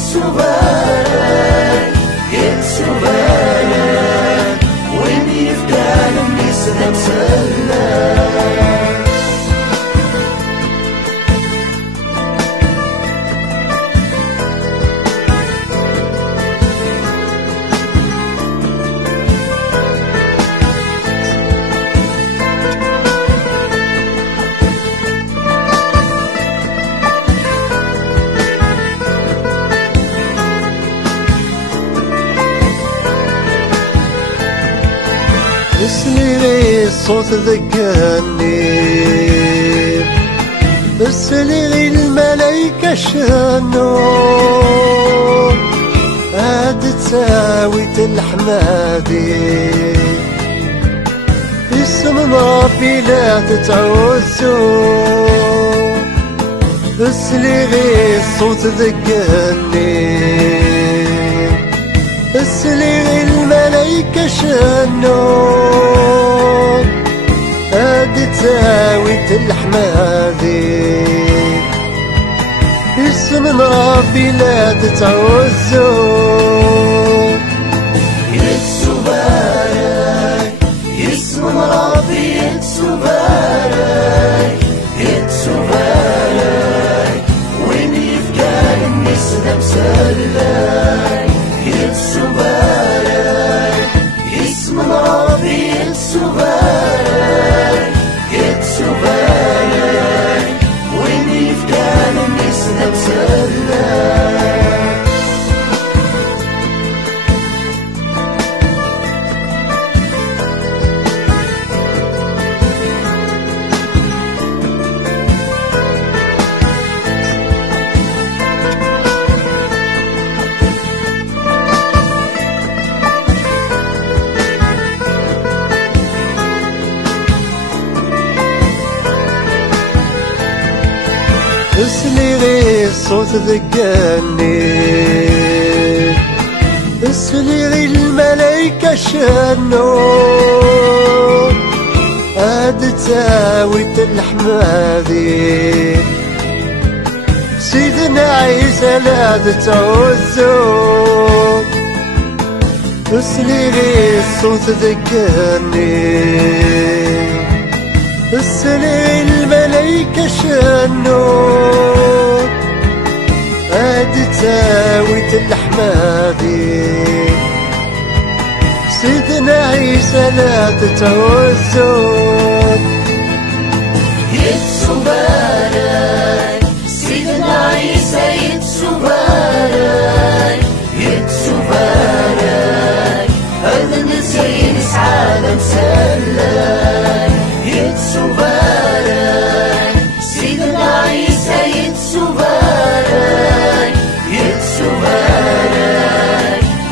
Ittubarek, Ittubarek, when you've got a yisem اسلي الصوت ذكرني، اسلي الملايكة شنو عاد تساوي الحمادي، اسم ربي لا تتعوزو، اسلي الصوت ذكرني، اسلي الملايكة شنو عاد تساوي الحمادي، اسم ربي لا تتعوزو. Ittubarek, يسم ربي Ittubarek, Ittubarek, when you've got a yisem Ittubarek, يسم ربي Ittubarek, Ittubarek, when you've got a yisem اسلي الصوت ذكرني، اسلي الملايكة شنو عاد تساوي الحمادي، سيدنا عيسى لا تتعوزو، اسلي الصوت ذكرني، اسلي الملايكة شنو عاد تساوي الحمادي، سيدنا عيسى لا تتعوزو. Ittubarek, سيدنا عيسى Ittubarek, Ittubarek, هذا نسير سعادة مسلك. Ittubarek, سيدنا عيسى Ittubarek, Ittubarek,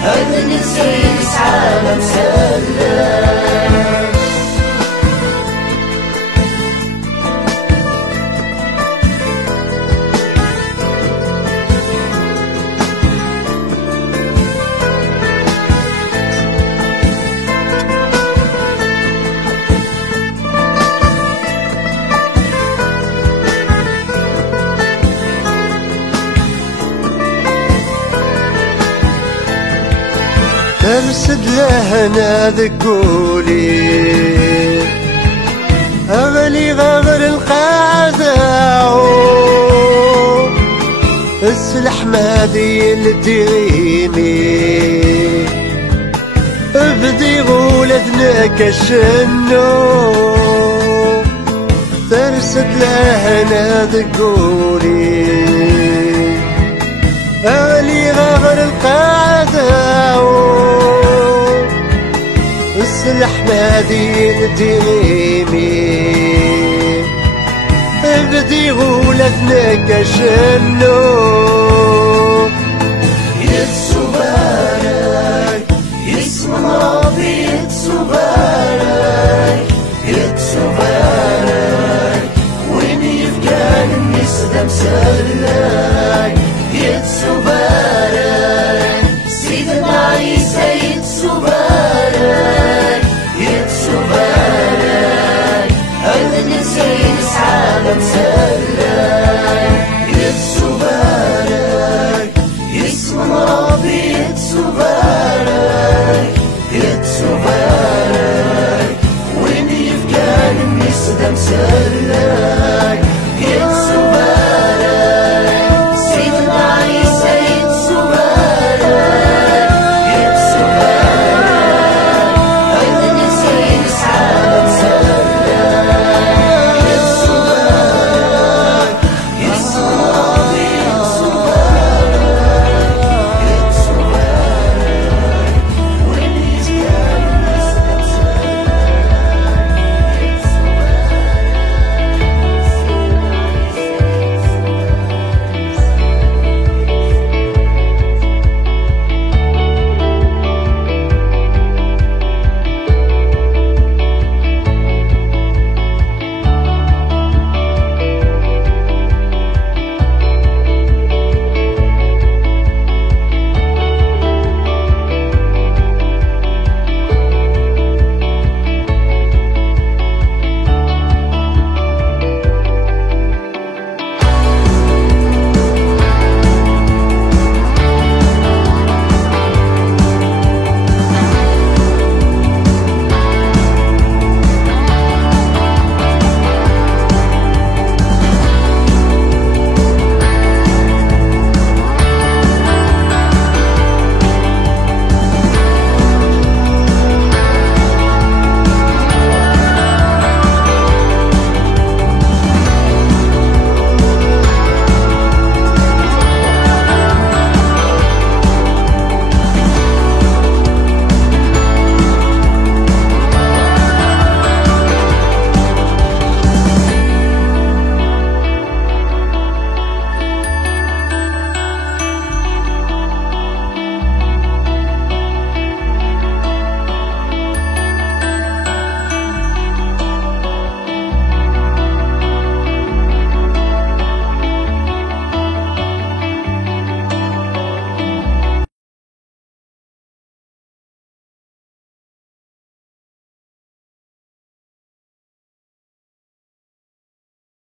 هذا نسير سعادة مسلك. ترسد لهنا ذكولي أغلي غغر القاذاعو، الحمادي التغيمي ابدي غولتنا شنو، ترسد لهنا ذكولي أغلي غغر القاذاعو، الحمادي التغيمي ابدي غولتنا شنو.